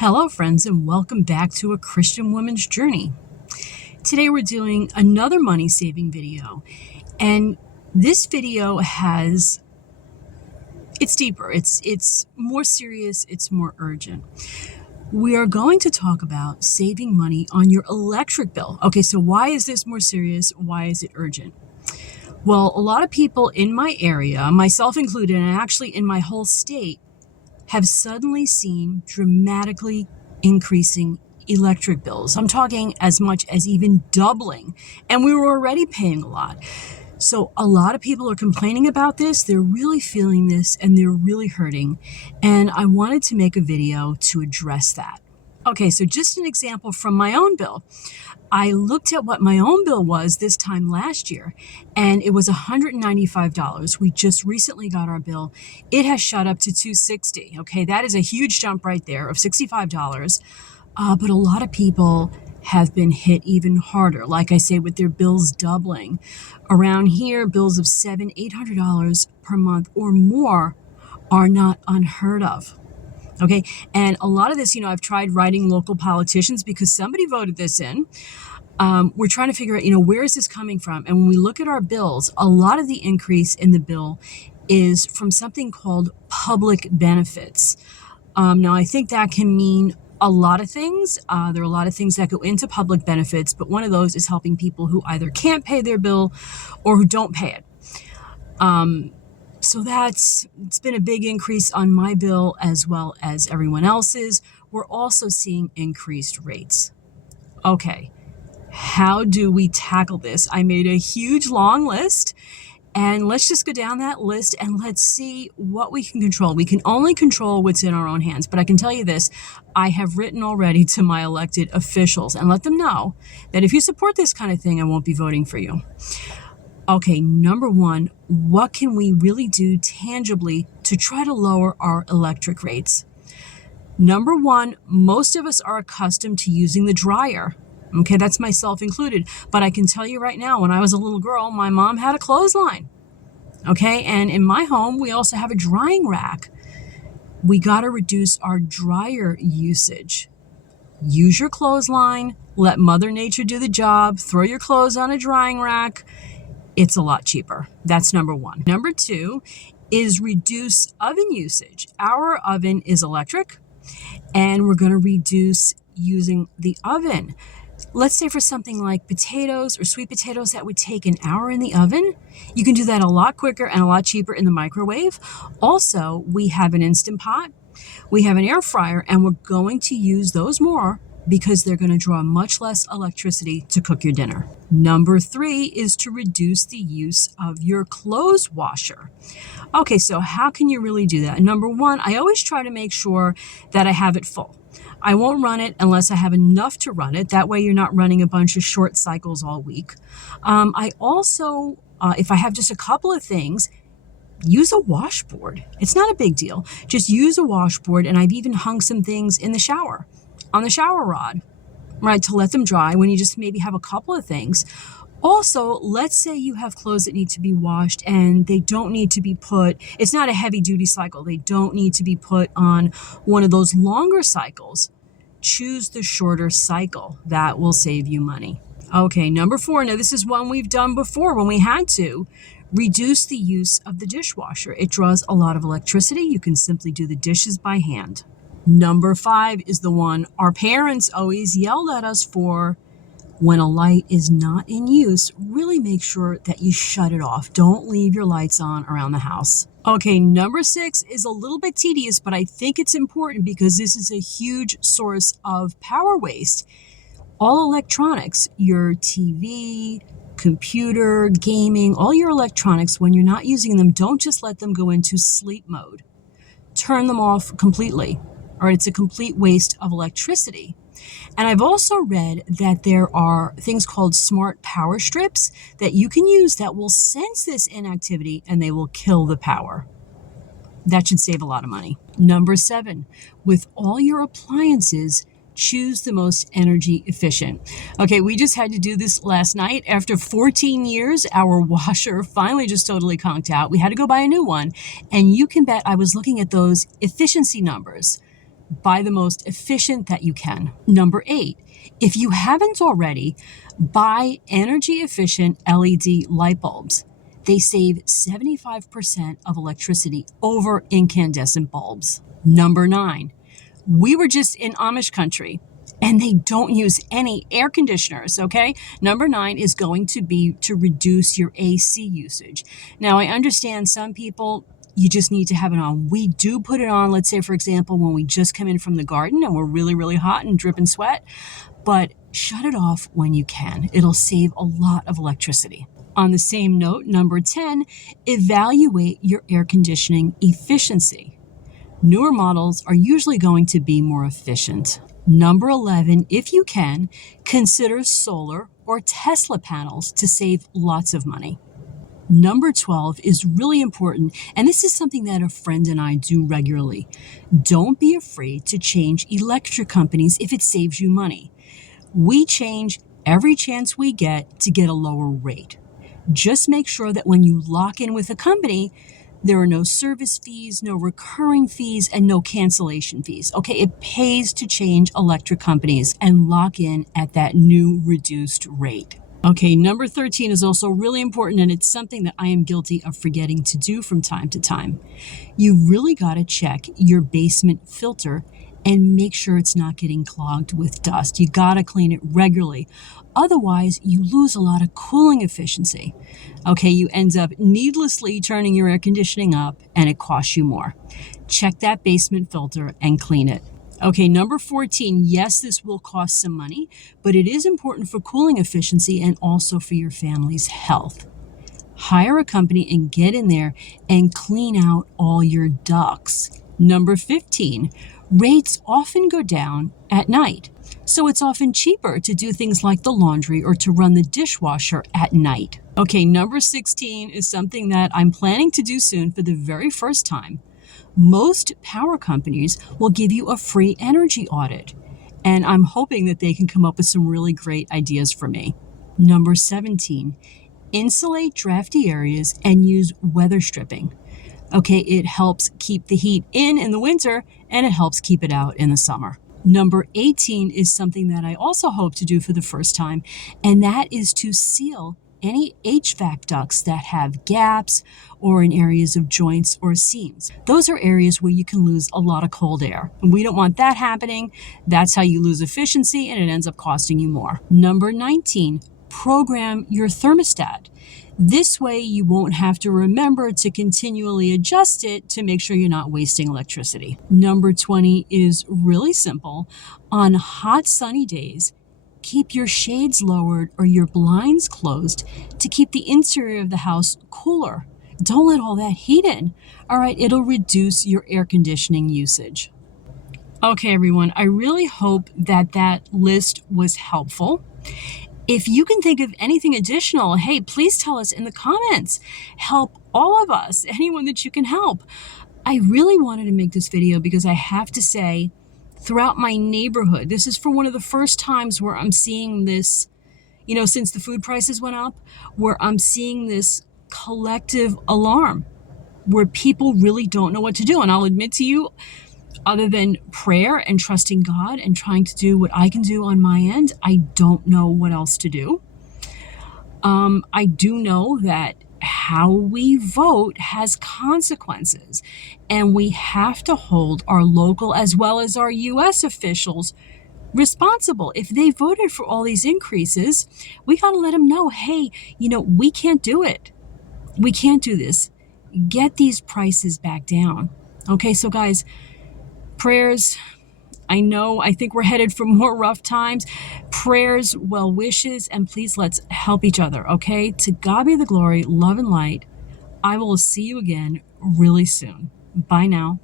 Hello, friends, and welcome back to A Christian Woman's Journey. Today we're doing another money saving video, and this video it's deeper, it's more serious, it's more urgent. We are going to talk about saving money on your electric bill. Okay, so why is this more serious? Why is it urgent? Well, a lot of people in my area, myself included, and actually in my whole state, have suddenly seen dramatically increasing electric bills. I'm talking as much as even doubling, and we were already paying a lot. So a lot of people are complaining about this. They're really feeling this and they're really hurting. And I wanted to make a video to address that. Okay, so just an example from my own bill. I looked at what my own bill was this time last year, and it was $195. We just recently got our bill. It has shot up to $260. Okay, that is a huge jump right there of $65. But a lot of people have been hit even harder. Like I say, with their bills doubling. Around here, bills of $700, $800 per month or more are not unheard of. Okay, and a lot of this, I've tried writing local politicians because somebody voted this in. We're trying to figure out, where is this coming from? And when we look at our bills, a lot of the increase in the bill is from something called public benefits. Now, I think that can mean a lot of things. There are a lot of things that go into public benefits, but one of those is helping people who either can't pay their bill or who don't pay it. So it's been a big increase on my bill as well as everyone else's. We're also seeing increased rates. Okay, how do we tackle this? I made a huge long list, and let's just go down that list and let's see what we can control. We can only control what's in our own hands, but I can tell you this, I have written already to my elected officials and let them know that if you support this kind of thing, I won't be voting for you. Okay, number one, what can we really do tangibly to try to lower our electric rates? Number one, most of us are accustomed to using the dryer. Okay, that's myself included. But I can tell you right now, when I was a little girl, my mom had a clothesline. Okay, and in my home, we also have a drying rack. We got to reduce our dryer usage. Use your clothesline, let Mother Nature do the job, throw your clothes on a drying rack. It's a lot cheaper. That's number one. Number two is reduce oven usage. Our oven is electric, and we're going to reduce using the oven. Let's say for something like potatoes or sweet potatoes that would take an hour in the oven, you can do that a lot quicker and a lot cheaper in the microwave. Also, we have an Instant Pot, we have an air fryer, and we're going to use those more because they're going to draw much less electricity to cook your dinner. Number three is to reduce the use of your clothes washer. Okay, so how can you really do that? Number one, I always try to make sure that I have it full. I won't run it unless I have enough to run it. That way you're not running a bunch of short cycles all week. I also, if I have just a couple of things, use a washboard. It's not a big deal. Just use a washboard, and I've even hung some things in the shower, on the shower rod, right, to let them dry when you just maybe have a couple of things. Also, let's say you have clothes that need to be washed and they don't need to be it's not a heavy duty cycle. They don't need to be put on one of those longer cycles. Choose the shorter cycle. That will save you money. Okay, number four. Now, this is one we've done before when we had to. Reduce the use of the dishwasher. It draws a lot of electricity. You can simply do the dishes by hand. Number five is the one our parents always yelled at us for. When a light is not in use, really make sure that you shut it off. Don't leave your lights on around the house. Okay, number six is a little bit tedious, but I think it's important because this is a huge source of power waste. All electronics, your TV, computer, gaming, all your electronics, when you're not using them, don't just let them go into sleep mode. Turn them off completely, or it's a complete waste of electricity. And I've also read that there are things called smart power strips that you can use that will sense this inactivity and they will kill the power. That should save a lot of money. Number seven, with all your appliances, choose the most energy efficient. Okay, we just had to do this last night. After 14 years, our washer finally just totally conked out. We had to go buy a new one. And you can bet I was looking at those efficiency numbers. Buy the most efficient that you can. Number 8, if you haven't already, buy energy efficient LED light bulbs. They save 75% of electricity over incandescent bulbs. Number 9, we were just in Amish country and they don't use any air conditioners, okay? Number 9 is going to be to reduce your AC usage. Now, I understand some people, you just need to have it on. We do put it on, let's say, for example, when we just come in from the garden and we're really, really hot and dripping sweat, but shut it off when you can. It'll save a lot of electricity. On the same note, number 10, evaluate your air conditioning efficiency. Newer models are usually going to be more efficient. Number 11, if you can, consider solar or Tesla panels to save lots of money. Number 12 is really important, and this is something that a friend and I do regularly. Don't be afraid to change electric companies if it saves you money. We change every chance we get to get a lower rate. Just make sure that when you lock in with a company, there are no service fees, no recurring fees, and no cancellation fees. Okay, it pays to change electric companies and lock in at that new reduced rate. Okay, number 13 is also really important, and it's something that I am guilty of forgetting to do from time to time. You really got to check your basement filter and make sure it's not getting clogged with dust. You got to clean it regularly. Otherwise, you lose a lot of cooling efficiency. Okay, you end up needlessly turning your air conditioning up and it costs you more. Check that basement filter and clean it. Okay, number 14, yes, this will cost some money, but it is important for cooling efficiency and also for your family's health. Hire a company and get in there and clean out all your ducts. Number 15, rates often go down at night. So it's often cheaper to do things like the laundry or to run the dishwasher at night. Okay, number 16 is something that I'm planning to do soon for the very first time. Most power companies will give you a free energy audit, and I'm hoping that they can come up with some really great ideas for me. Number 17, insulate drafty areas and use weather stripping. Okay, it helps keep the heat in the winter, and it helps keep it out in the summer. Number 18 is something that I also hope to do for the first time, and that is to seal any HVAC ducts that have gaps or in areas of joints or seams. Those are areas where you can lose a lot of cold air. And we don't want that happening. That's how you lose efficiency, and it ends up costing you more. Number 19, program your thermostat. This way you won't have to remember to continually adjust it to make sure you're not wasting electricity. Number 20 is really simple. On hot sunny days, keep your shades lowered or your blinds closed to keep the interior of the house cooler. Don't let all that heat in. All right, it'll reduce your air conditioning usage. Okay, everyone, I really hope that that list was helpful. If you can think of anything additional, hey, please tell us in the comments. Help all of us, anyone that you can help. I really wanted to make this video because I have to say, throughout my neighborhood, this is for one of the first times where I'm seeing this, since the food prices went up, where I'm seeing this collective alarm where people really don't know what to do. And I'll admit to you, other than prayer and trusting God and trying to do what I can do on my end, I don't know what else to do. I do know that how we vote has consequences, and we have to hold our local as well as our U.S. officials responsible. If they voted for all these increases, we got to let them know, hey, we can't do it. We can't do this. Get these prices back down. Okay, so guys, prayers. I think we're headed for more rough times. Prayers, well wishes, and please let's help each other, okay? To God be the glory, love and light. I will see you again really soon. Bye now.